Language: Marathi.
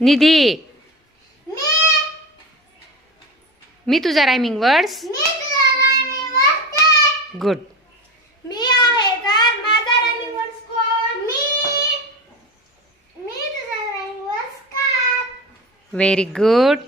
निधी, मी तुझा रायमिंग वर्ड्स. गुड. मी आहे तर माझा रायमिंग वर्ड्स कोण? मी तुझा rhyming words car. Very good.